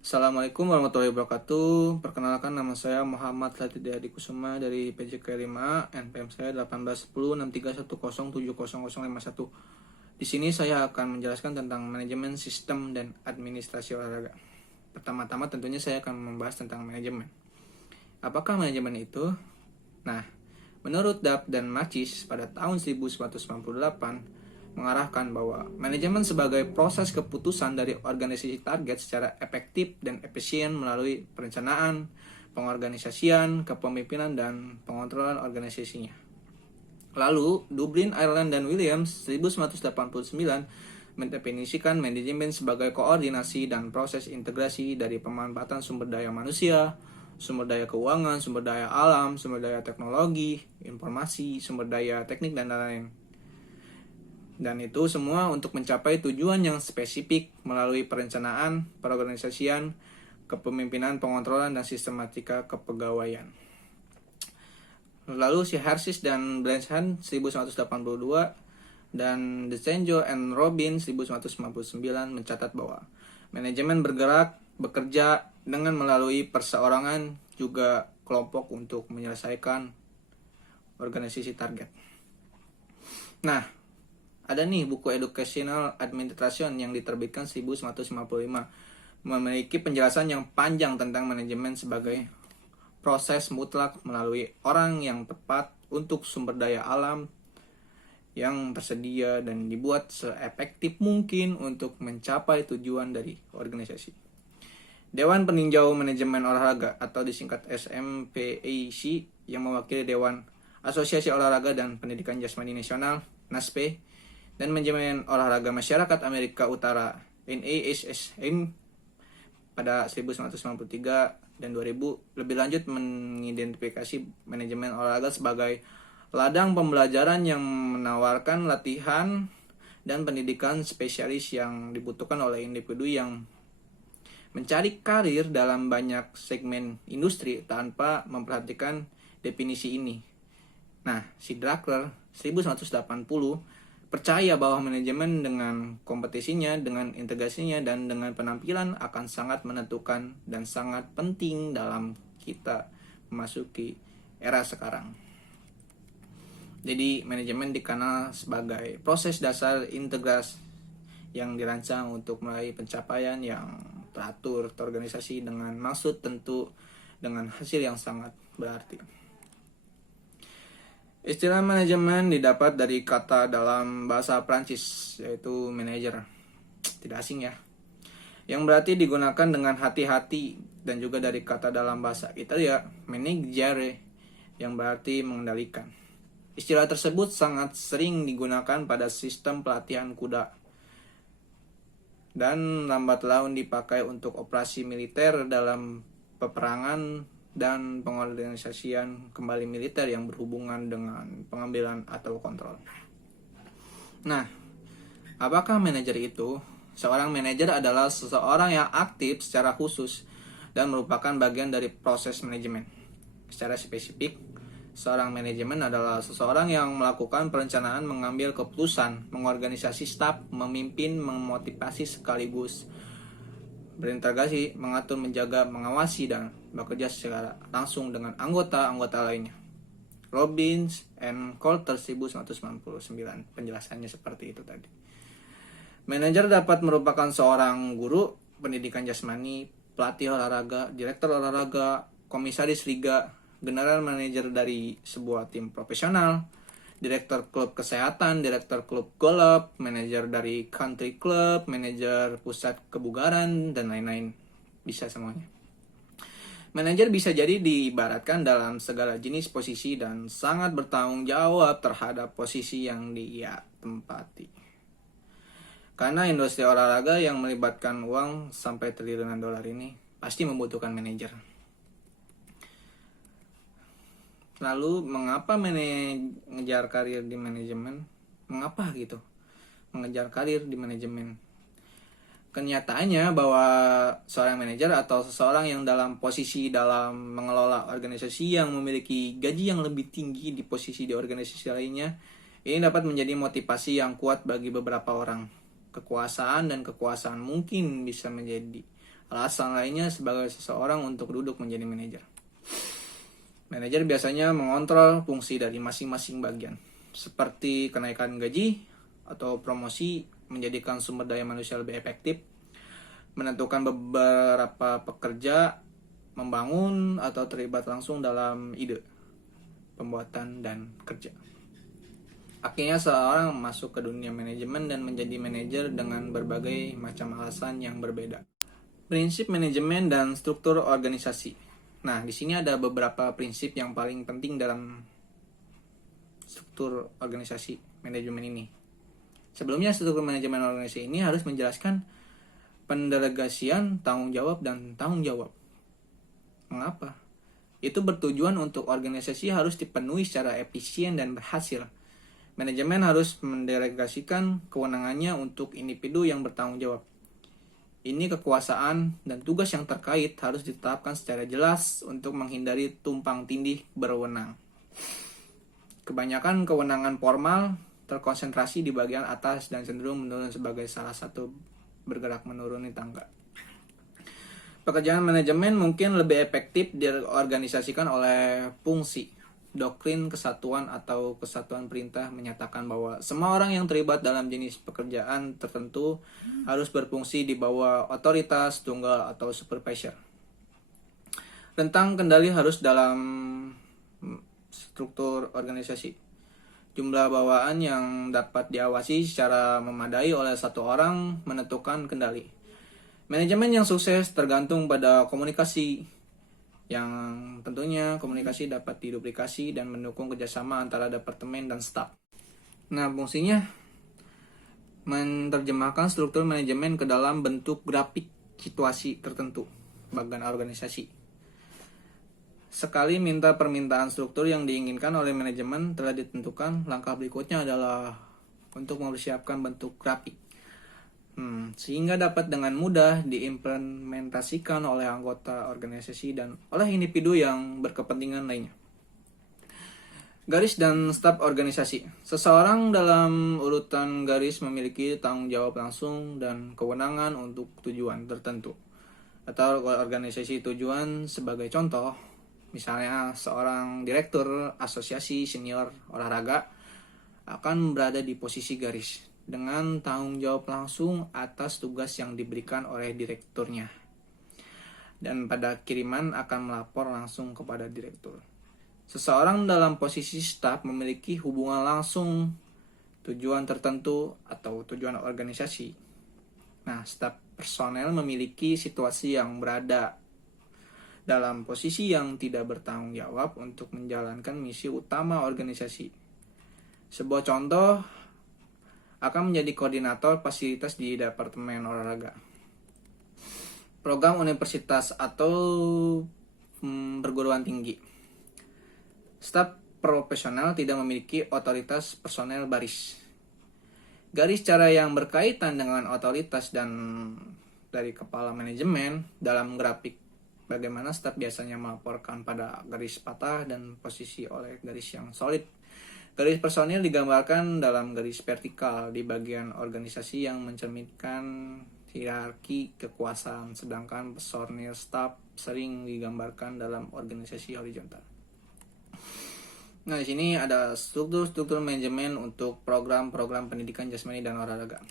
Assalamualaikum warahmatullahi wabarakatuh. Perkenalkan, nama saya Muhammad Latidya Kusuma dari PJK 5A, NPM saya 18106310700051. Di sini saya akan menjelaskan tentang manajemen sistem dan administrasi olahraga. Pertama-tama tentunya saya akan membahas tentang manajemen. Apakah manajemen itu? Nah, menurut Dab dan Macis pada tahun 1998 mengarahkan bahwa manajemen sebagai proses keputusan dari organisasi target secara efektif dan efisien melalui perencanaan, pengorganisasian, kepemimpinan, dan pengontrolan organisasinya. Lalu, Dublin, Ireland, dan Williams 1989 mendefinisikan manajemen sebagai koordinasi dan proses integrasi dari pemanfaatan sumber daya manusia, sumber daya keuangan, sumber daya alam, sumber daya teknologi, informasi, sumber daya teknik, dan lain-lain. Dan itu semua untuk mencapai tujuan yang spesifik melalui perencanaan, perorganisasian, kepemimpinan, pengontrolan, dan sistematika kepegawaian. Lalu si Harsis dan Blanchard 1982 dan DeCenjo and Robin 1999 mencatat bahwa manajemen bekerja dengan melalui perseorangan juga kelompok untuk menyelesaikan organisasi target. Nah, ada nih buku Educational Administration yang diterbitkan 1955 memiliki penjelasan yang panjang tentang manajemen sebagai proses mutlak melalui orang yang tepat untuk sumber daya alam yang tersedia dan dibuat seefektif mungkin untuk mencapai tujuan dari organisasi. Dewan Peninjau Manajemen Olahraga atau disingkat SMPAC yang mewakili Dewan Asosiasi Olahraga dan Pendidikan Jasmani Nasional (NASPE) dan Manajemen Olahraga Masyarakat Amerika Utara (NASSM) pada 1993 dan 2000 lebih lanjut mengidentifikasi manajemen olahraga sebagai ladang pembelajaran yang menawarkan latihan dan pendidikan spesialis yang dibutuhkan oleh individu yang mencari karir dalam banyak segmen industri tanpa memperhatikan definisi ini. Nah, si Drucker 1980 percaya bahwa manajemen dengan kompetisinya, dengan integrasinya, dan dengan penampilan akan sangat menentukan dan sangat penting dalam kita memasuki era sekarang. Jadi, manajemen dikenal sebagai proses dasar integrasi yang dirancang untuk meraih pencapaian yang teratur, terorganisasi dengan maksud tentu, dengan hasil yang sangat berarti. Istilah manajemen didapat dari kata dalam bahasa Prancis, yaitu manager. Tidak asing ya. Yang berarti digunakan dengan hati-hati, dan juga dari kata dalam bahasa Italia, maneggiare, yang berarti mengendalikan. Istilah tersebut sangat sering digunakan pada sistem pelatihan kuda, dan lambat laun dipakai untuk operasi militer dalam peperangan dan pengorganisasian kembali militer yang berhubungan dengan pengambilan atau kontrol. Nah, apakah manajer itu? Seorang manajer adalah seseorang yang aktif secara khusus dan merupakan bagian dari proses manajemen. Secara spesifik, seorang manajemen adalah seseorang yang melakukan perencanaan, mengambil keputusan, mengorganisasi staf, memimpin, memotivasi sekaligus berintegrasi, mengatur, menjaga, mengawasi, dan bekerja secara langsung dengan anggota-anggota lainnya. Robbins and Coulter 1999 penjelasannya seperti itu tadi. Manajer dapat merupakan seorang guru pendidikan jasmani, pelatih olahraga, direktur olahraga, komisaris liga, general manager dari sebuah tim profesional, direktur klub kesehatan, direktur klub golf, manajer dari country club, manajer pusat kebugaran, dan lain-lain. Bisa semuanya. Manajer bisa jadi diibaratkan dalam segala jenis posisi dan sangat bertanggung jawab terhadap posisi yang dia tempati. Karena industri olahraga yang melibatkan uang sampai triliunan dolar ini pasti membutuhkan manajer. Lalu mengapa mengejar karir di manajemen? Mengapa gitu? Mengejar karir di manajemen. Kenyataannya bahwa seorang manajer atau seseorang yang dalam posisi dalam mengelola organisasi yang memiliki gaji yang lebih tinggi di posisi di organisasi lainnya, ini dapat menjadi motivasi yang kuat bagi beberapa orang. Kekuasaan dan kekuasaan mungkin bisa menjadi alasan lainnya sebagai seseorang untuk duduk menjadi manajer. Manajer biasanya mengontrol fungsi dari masing-masing bagian, seperti kenaikan gaji atau promosi, menjadikan sumber daya manusia lebih efektif, menentukan beberapa pekerja, membangun atau terlibat langsung dalam ide, pembuatan, dan kerja. Akhirnya seorang masuk ke dunia manajemen dan menjadi manajer dengan berbagai macam alasan yang berbeda. Prinsip manajemen dan struktur organisasi. Nah, di sini ada beberapa prinsip yang paling penting dalam struktur organisasi manajemen ini. Sebelumnya, struktur manajemen organisasi ini harus menjelaskan pendelegasian tanggung jawab dan tanggung jawab. Mengapa? Itu bertujuan untuk organisasi harus dipenuhi secara efisien dan berhasil. Manajemen harus mendelegasikan kewenangannya untuk individu yang bertanggung jawab. Ini kekuasaan dan tugas yang terkait harus ditetapkan secara jelas untuk menghindari tumpang tindih berwenang. Kebanyakan kewenangan formal terkonsentrasi di bagian atas dan cenderung menurun sebagai salah satu bergerak menuruni tangga. Pekerjaan manajemen mungkin lebih efektif diorganisasikan oleh fungsi. Doktrin kesatuan atau kesatuan perintah menyatakan bahwa semua orang yang terlibat dalam jenis pekerjaan tertentu harus berfungsi di bawah otoritas tunggal atau supervisor. Rentang kendali harus dalam struktur organisasi. Jumlah bawaan yang dapat diawasi secara memadai oleh satu orang menentukan kendali. Manajemen yang sukses tergantung pada komunikasi, yang tentunya komunikasi dapat diduplikasi dan mendukung kerjasama antara departemen dan staf. Nah, fungsinya menerjemahkan struktur manajemen ke dalam bentuk grafik situasi tertentu bagian organisasi. Sekali minta permintaan struktur yang diinginkan oleh manajemen telah ditentukan, langkah berikutnya adalah untuk mempersiapkan bentuk grafik. Sehingga dapat dengan mudah diimplementasikan oleh anggota organisasi dan oleh individu yang berkepentingan lainnya. Garis dan staf organisasi. Seseorang dalam urutan garis memiliki tanggung jawab langsung dan kewenangan untuk tujuan tertentu atau organisasi tujuan. Sebagai contoh, misalnya seorang direktur asosiasi senior olahraga akan berada di posisi garis dengan tanggung jawab langsung atas tugas yang diberikan oleh direkturnya. Dan pada kiriman akan melapor langsung kepada direktur. Seseorang dalam posisi staf memiliki hubungan langsung tujuan tertentu atau tujuan organisasi. Nah, staf personel memiliki situasi yang berada dalam posisi yang tidak bertanggung jawab untuk menjalankan misi utama organisasi. Sebuah contoh akan menjadi koordinator fasilitas di departemen olahraga, program universitas atau perguruan tinggi. Staf profesional tidak memiliki otoritas personel baris. Garis cara yang berkaitan dengan otoritas dan dari kepala manajemen dalam grafik bagaimana staf biasanya melaporkan pada garis patah dan posisi oleh garis yang solid. Garis personil digambarkan dalam garis vertikal di bagian organisasi yang mencerminkan hierarki kekuasaan, sedangkan personil staf sering digambarkan dalam organisasi horizontal. Nah, di sini ada struktur manajemen untuk program-program pendidikan jasmani dan olahraga.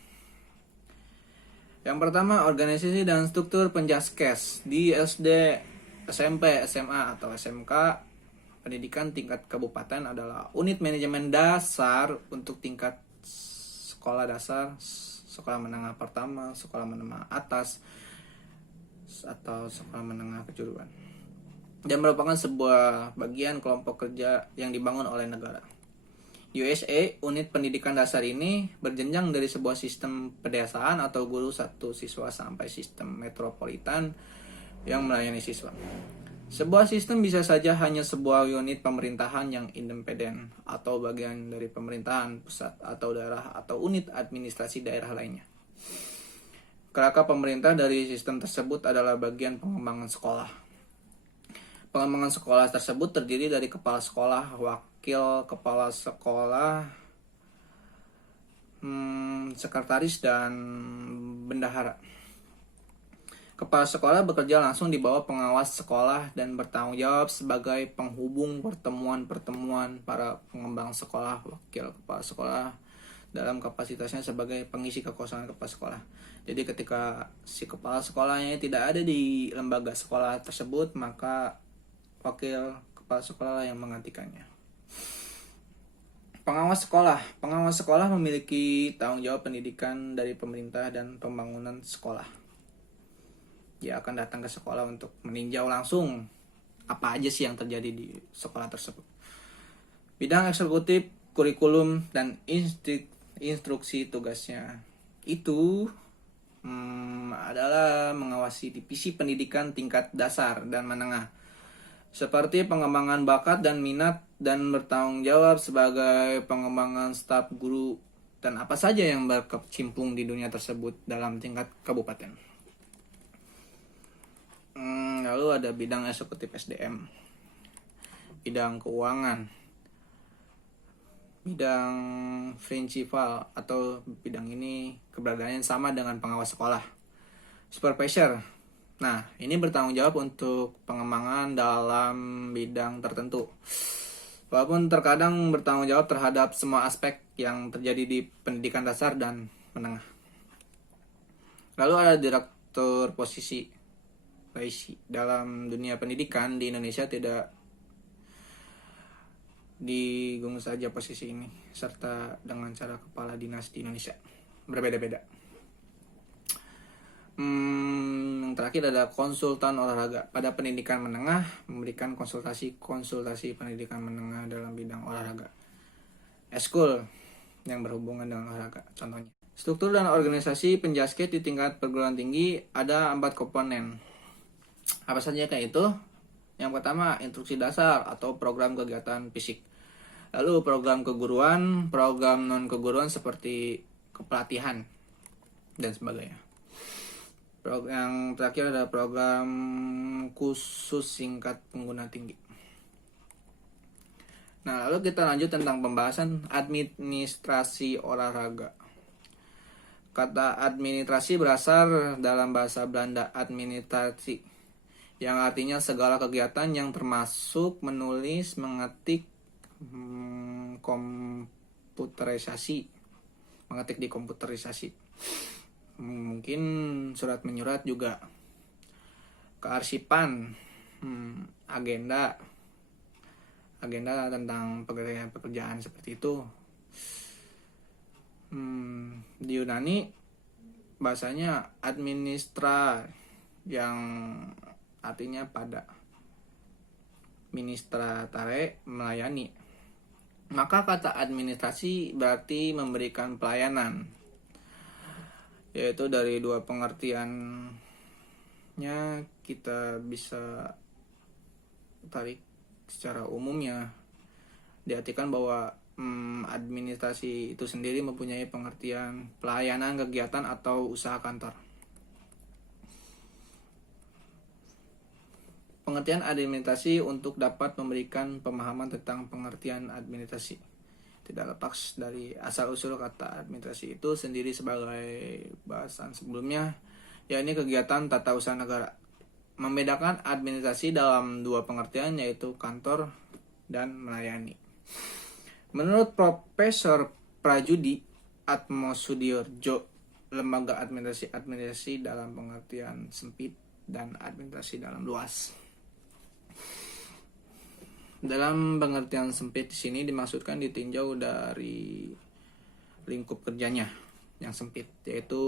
Yang pertama, organisasi dan struktur penjaskes di SD, SMP, SMA, atau SMK. Pendidikan tingkat kabupaten adalah unit manajemen dasar untuk tingkat sekolah dasar, sekolah menengah pertama, sekolah menengah atas, atau sekolah menengah kejuruan. Dan merupakan sebuah bagian kelompok kerja yang dibangun oleh negara. USA, unit pendidikan dasar ini berjenjang dari sebuah sistem pedesaan atau guru satu siswa sampai sistem metropolitan yang melayani siswa. Sebuah sistem bisa saja hanya sebuah unit pemerintahan yang independen atau bagian dari pemerintahan pusat atau daerah atau unit administrasi daerah lainnya. Kerangka pemerintah dari sistem tersebut adalah bagian pengembangan sekolah. Pengembangan sekolah tersebut terdiri dari kepala sekolah, wakil kepala sekolah, sekretaris, dan bendahara. Kepala sekolah bekerja langsung di bawah pengawas sekolah dan bertanggung jawab sebagai penghubung pertemuan-pertemuan para pengembang sekolah, wakil kepala sekolah dalam kapasitasnya sebagai pengisi kekosongan kepala sekolah. Jadi ketika si kepala sekolahnya tidak ada di lembaga sekolah tersebut, maka wakil kepala sekolah yang menggantikannya. Pengawas sekolah. Pengawas sekolah memiliki tanggung jawab pendidikan dari pemerintah dan pembangunan sekolah. Dia akan datang ke sekolah untuk meninjau langsung apa aja sih yang terjadi di sekolah tersebut. Bidang eksekutif, kurikulum, dan instruksi tugasnya itu adalah mengawasi divisi pendidikan tingkat dasar dan menengah, seperti pengembangan bakat dan minat, dan bertanggung jawab sebagai pengembangan staf guru dan apa saja yang berkecimpung di dunia tersebut dalam tingkat kabupaten. Lalu ada bidang eksekutif SDM, bidang keuangan, bidang prinsipal atau bidang ini keberadaannya sama dengan pengawas sekolah. Supervisor. Nah, ini bertanggung jawab untuk pengembangan dalam bidang tertentu. Walaupun terkadang bertanggung jawab terhadap semua aspek yang terjadi di pendidikan dasar dan menengah. Lalu ada direktur posisi. Dalam dunia pendidikan di Indonesia tidak digung saja posisi ini, serta dengan cara kepala dinas di Indonesia berbeda-beda. Yang terakhir ada konsultan olahraga. Pada pendidikan menengah, memberikan konsultasi pendidikan menengah dalam bidang olahraga. Eskul yang berhubungan dengan olahraga, contohnya. Struktur dan organisasi penjasket di tingkat perguruan tinggi ada 4 komponen. Apa saja kayak itu? Yang pertama, instruksi dasar atau program kegiatan fisik. Lalu program keguruan, program non-keguruan seperti kepelatihan, dan sebagainya. Yang terakhir ada program khusus singkat pengguna tinggi. Nah, lalu kita lanjut tentang pembahasan administrasi olahraga. Kata administrasi berasal dalam bahasa Belanda administrasi, yang artinya segala kegiatan yang termasuk menulis, mengetik, komputerisasi, mengetik di komputerisasi. Mungkin surat menyurat juga, kearsipan, agenda tentang pekerjaan seperti itu. Di Yunani bahasanya administra, yang artinya pada, ministratare, melayani. Maka kata administrasi berarti memberikan pelayanan, yaitu dari dua pengertiannya kita bisa tarik secara umumnya. Diartikan bahwa administrasi itu sendiri mempunyai pengertian pelayanan kegiatan atau usaha kantor. Pengertian administrasi untuk dapat memberikan pemahaman tentang pengertian administrasi. Tidak lepas dari asal-usul kata administrasi itu sendiri sebagai bahasan sebelumnya, yakni kegiatan tata usaha negara. Membedakan administrasi dalam dua pengertian, yaitu kantor dan melayani. Menurut Profesor Prajudi Atmosudiojo, lembaga administrasi dalam pengertian sempit dan administrasi dalam luas. Dalam pengertian sempit di sini dimaksudkan ditinjau dari lingkup kerjanya yang sempit, yaitu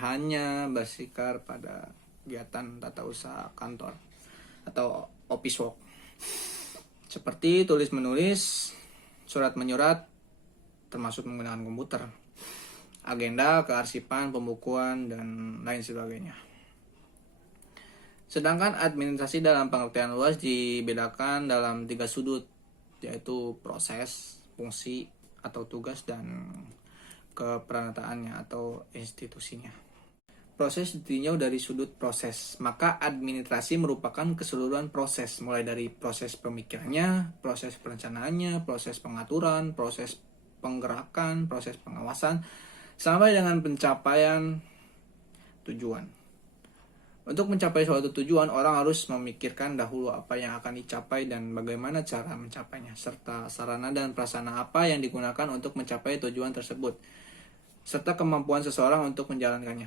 hanya bersikap pada kegiatan tata usaha kantor atau office work, seperti tulis menulis, surat menyurat, termasuk menggunakan komputer, agenda, kearsipan, pembukuan, dan lain sebagainya. Sedangkan administrasi dalam pengertian luas dibedakan dalam 3 sudut, yaitu proses, fungsi atau tugas, dan keperanataannya atau institusinya. Proses ditinjau dari sudut proses, maka administrasi merupakan keseluruhan proses, mulai dari proses pemikirannya, proses perencanaannya, proses pengaturan, proses penggerakan, proses pengawasan, sampai dengan pencapaian tujuan. Untuk mencapai suatu tujuan, orang harus memikirkan dahulu apa yang akan dicapai dan bagaimana cara mencapainya, serta sarana dan prasarana apa yang digunakan untuk mencapai tujuan tersebut, serta kemampuan seseorang untuk menjalankannya.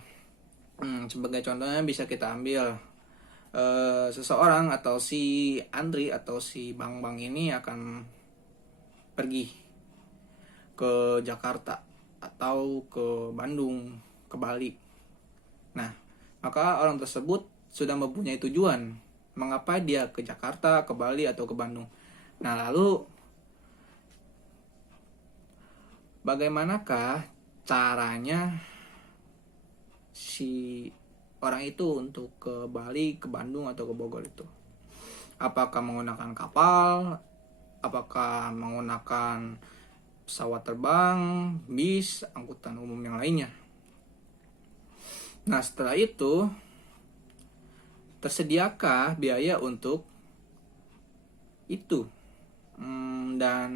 Sebagai contohnya bisa kita ambil seseorang atau si Andri atau si Bang Bang ini akan pergi ke Jakarta atau ke Bandung, ke Bali. Nah, maka orang tersebut sudah mempunyai tujuan mengapa dia ke Jakarta, ke Bali, atau ke Bandung. Nah, lalu bagaimanakah caranya si orang itu untuk ke Bali, ke Bandung, atau ke Bogor itu? Apakah menggunakan kapal? Apakah menggunakan pesawat terbang, bis, angkutan umum yang lainnya? Nah, setelah itu, tersediakah biaya untuk itu? Dan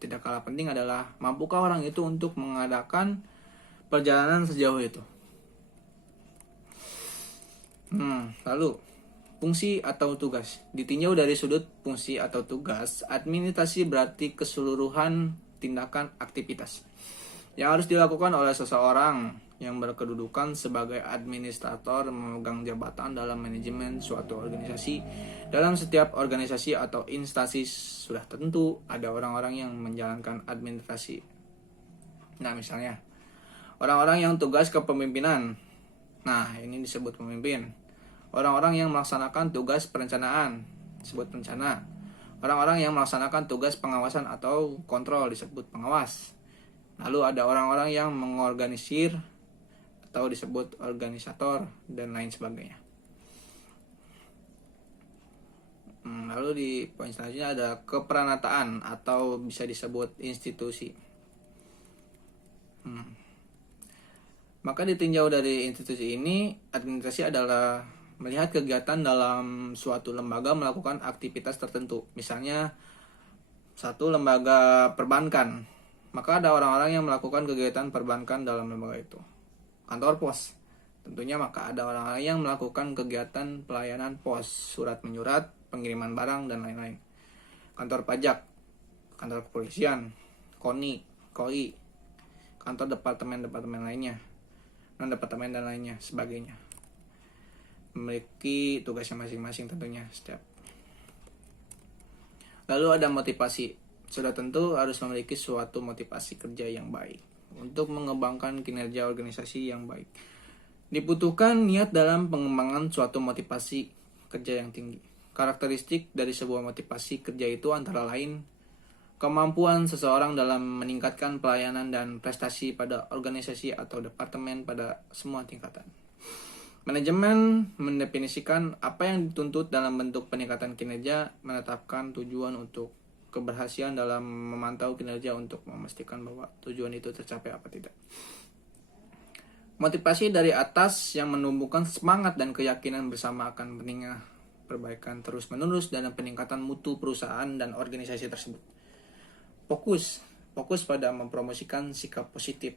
tidak kalah penting adalah, mampukah orang itu untuk mengadakan perjalanan sejauh itu? Lalu, fungsi atau tugas. Ditinjau dari sudut fungsi atau tugas, administrasi berarti keseluruhan tindakan aktivitas yang harus dilakukan oleh seseorang yang berkedudukan sebagai administrator memegang jabatan dalam manajemen suatu organisasi. Dalam setiap organisasi atau instansi sudah tentu ada orang-orang yang menjalankan administrasi. Nah, misalnya orang-orang yang tugas kepemimpinan. Nah, ini disebut pemimpin. Orang-orang yang melaksanakan tugas perencanaan disebut perencana. Orang-orang yang melaksanakan tugas pengawasan atau kontrol disebut pengawas. Lalu ada orang-orang yang mengorganisir atau disebut organisator dan lain sebagainya. Lalu di poin selanjutnya ada keperanatan atau bisa disebut institusi. Maka ditinjau dari institusi ini, administrasi adalah melihat kegiatan dalam suatu lembaga melakukan aktivitas tertentu. Misalnya satu lembaga perbankan, maka ada orang-orang yang melakukan kegiatan perbankan dalam lembaga itu. Kantor pos, tentunya maka ada orang-orang yang melakukan kegiatan pelayanan pos, surat menyurat, pengiriman barang, dan lain-lain. Kantor pajak, kantor kepolisian, KOI, kantor departemen lainnya, non-departemen dan lainnya sebagainya. Memiliki tugasnya masing-masing tentunya setiap. Lalu ada motivasi. Sudah tentu harus memiliki suatu motivasi kerja yang baik untuk mengembangkan kinerja organisasi yang baik. Dibutuhkan niat dalam pengembangan suatu motivasi kerja yang tinggi. Karakteristik dari sebuah motivasi kerja itu antara lain kemampuan seseorang dalam meningkatkan pelayanan dan prestasi pada organisasi atau departemen pada semua tingkatan. Manajemen mendefinisikan apa yang dituntut dalam bentuk peningkatan kinerja, menetapkan tujuan untuk keberhasilan dalam memantau kinerja untuk memastikan bahwa tujuan itu tercapai apa tidak. Motivasi dari atas yang menumbuhkan semangat dan keyakinan bersama akan pentingnya perbaikan terus-menerus dan peningkatan mutu perusahaan dan organisasi tersebut. Fokus pada mempromosikan sikap positif